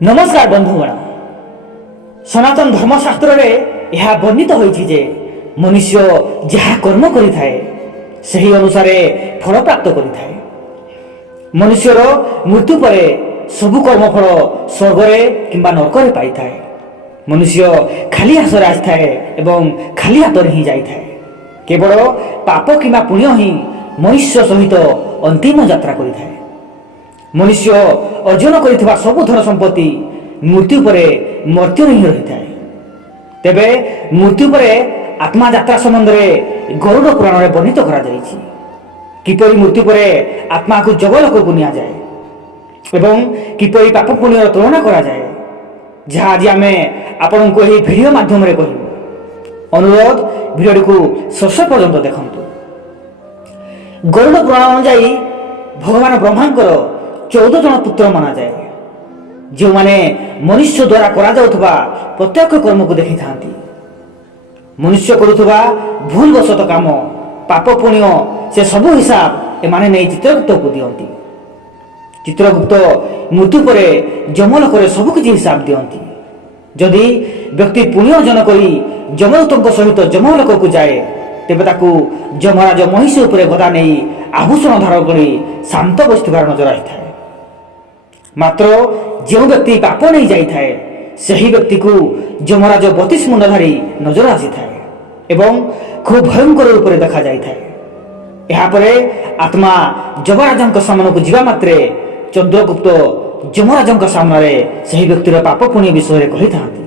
नमस्कार बंधुगण। सनातन धर्मशास्त्र में यह वर्णित होइछि जे मनुष्य जहाँ कर्म करिथाए सही अनुसार फल प्राप्त करिथाए। मनुष्यर मृत्यु पर सबु कर्मफल स्वर्गरे किंबा नरकरे पाइथाए। मनुष्य खाली हाथरे आसिथाए एवं खाली हाथ ही जाइथाए। केवल पाप किंबा पुण्य ही मनुष्य सहित अंतिम यात्रा करिथाए। मनुष्य अर्जन करिथिबा सबु धन संपत्ति मृत्यु पर मर्त्य ही रही थाए। तेबे मृत्यु पर आत्मा यात्रा संबंध में गरुड़ पुराण में वर्णित करा जाइछि। किपरि मृत्यु पर आत्मा को जगलोक को निया जाए एवं किपरि पाप पुण्य तुलना करा जाए, जहाँ आज आम आपण को भिडियो माध्यम रे कहबो। अनुरोध भिडियो को शेष पर्यंत देखंतु। गरुड़ पुराण अनुसार भगवान ब्रह्मांकर 14 जन पुत्र माना जाए, जो माने मनुष्य द्वारा करा जाउथबा प्रत्येक कर्म को देखि थांती। मनुष्य करुथबा भूल वशत काम पाप पुण्य से सबु हिसाब एमाने नहीं चित्रगुप्त को दियंती। चित्रगुप्त मृत्यु पर जमलोक रे सबु किछि हिसाब दियंती। जदि व्यक्ति पुण्य अर्जन करी जमदूतक सहित जमलोक को जाए तेबे ताकू जमराज महिषी उपरे गदा नहीं आभूषण धारण करी शांत बसिथिबार नजर आइथाए। मात्र जो व्यक्ति पाप नहीं जाइथाए सही व्यक्ति को जमराज 32 मुंडधारी नजर आसीथाए एवं खूब भयंकर रूप में देखा जाइथाए। यापरे आत्मा जमराजंक सामने को जीवा मात्रे चंद्रगुप्त जमराजंक सामने सही व्यक्तिर पाप पुण्य विषय कही थांती,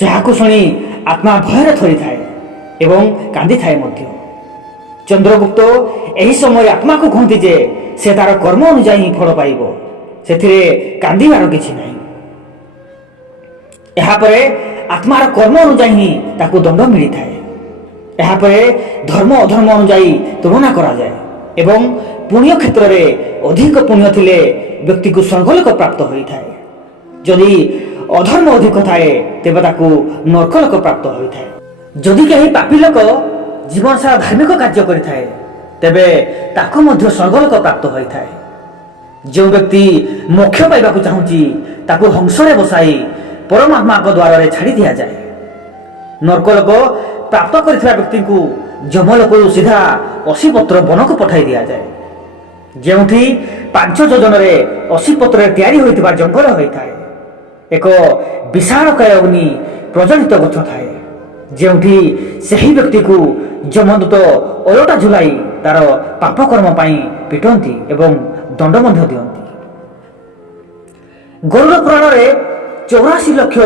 जहां शुणी आत्मा भयर थरी थाए एवं कांदी थाए मध्य। चंद्रगुप्त एही समय आत्मा को कहती जे से तार कर्म अनुसार ही फल पाइब, सेथिरे कांदीबार किछि नाही। यापरे आत्मार कर्म अनुसार ही ताकू दंड मिली थाए। यापरे धर्म अधर्म अनुसार तुलना करा जाए एवं पुण्य क्षेत्र में अधिक पुण्य थिले व्यक्ति को स्वर्गलोक प्राप्त होई थाए। जदि अधर्म अधिक थाए तेबे ताकू नरकलोक प्राप्त होई थाए। जदि कहीं पापी लोक जीवन सारा धार्मिक कार्य करिथाए तेबे ताकू मध्य स्वर्गलोक प्राप्त होई थाए। जो व्यक्ति मोक्ष पाइबाकू चाहूची ताकू हंसरे बसाई परमात्मा को द्वार रे छाड़ी दिया जाए। नरकलोक प्राप्त करिथिबा व्यक्ति को जमलोक सीधा 80 पत्र वन को पठाई दिया जाए, जेउठी 5 योजन रे 80 पत्र तैयारी होइतिबा जंगल होइथाए। एक विशालकाय अग्नि प्रज्वलित गछ थाए, जेउठी सही व्यक्ति को जमदूत ओलटा झुलाई तार पाप कर्म पाई पिटंती एवं दंड मध्य दियंती। गरुड़ पुराण रे 84 लक्ष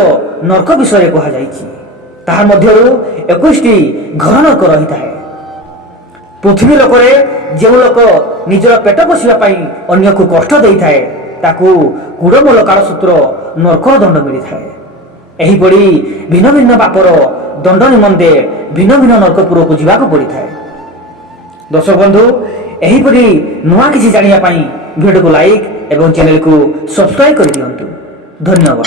नरक विषय कहा जाइछि। ताहा मध्यरु 21 घर नरक रही थाए। पृथ्वी लोकरे जो लोक निजर पेट पोषिबा पाई अन्य को कष्ट देई थाए ताकू कुड़मूल कालसूत्र नरकर दंड मिली थाए। एही पड़ी भिन्न भिन्न पापर दंड निमंते भिन्न भिन्न नरकपुर को जीवाक पड़ी थाए। दर्शक बंधु, एही पड़ी नुआ किछि जानिया पाई वीडियो को लाइक एवं चैनल को सब्सक्राइब कर दियंतु। धन्यवाद।